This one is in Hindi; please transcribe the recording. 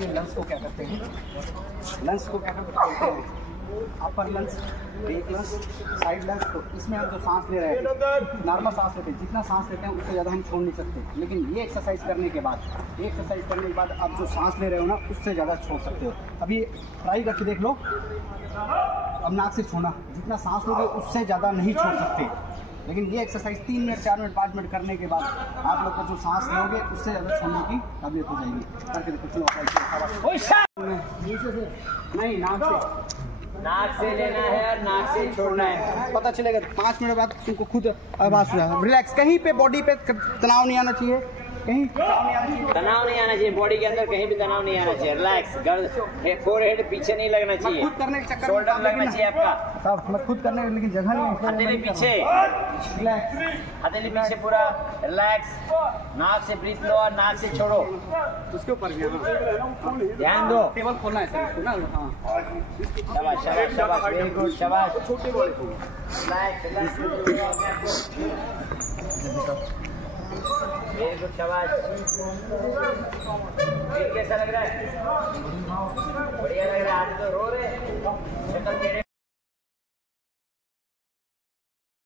अपने लंग्स को क्या करते हैं, लंग्स को क्या करते हैं, upper lungs, back lungs, side lungs. तो इसमें हम जो सांस ले रहे हैं, नॉर्मल सांस लेते हैं, जितना सांस लेते हैं उससे ज़्यादा हम छोड़ नहीं सकते। लेकिन ये एक्सरसाइज करने के बाद आप जो सांस ले रहे हो ना, उससे ज़्यादा छोड़ सकते हो। अभी ट्राई करके देख लो। अब नाक से छोड़ना, जितना सांस लोगे उससे ज़्यादा नहीं छोड़ सकते। लेकिन ये एक्सरसाइज 3 मिनट, 4 मिनट, 5 मिनट करने के बाद आप लोग का जो सांस लोगे उससे ज़्यादा छोड़ने की काबिलियत हो जाएगी। करके देखो, चलो नहीं, नाक से लेना है और नाक से छोड़ना है। पता चलेगा 5 मिनट बाद तुमको खुद आवाज़ सुना। रिलैक्स, कहीं पे बॉडी पे तनाव नहीं आना चाहिए, कहीं तनाव नहीं आना चाहिए, बॉडी के अंदर कहीं भी तनाव नहीं आना चाहिए। रिलैक्स, फोरहेड पीछे नहीं लगना चाहिए, खुद करने के चक्कर शोल्डर लगना चाहिए आपका। सब मैं खुद करने, लेकिन जगह नहीं है। हथेली पीछे, रिलैक्स, हथेली पीछे पूरा रिलैक्स। नाक से ब्रीथ लो और नाक से छोड़ो। उसके ऊपर भी ध्यान दो, टेबल खोलना है सर इसको ना। हाँ, शाबाश शाबाश शाबाश, वेरी गुड, शाबाश। छोटे बड़े को रिलैक्स रिलैक्स, वेरी गुड, शाबाश। कैसा लग रहा है?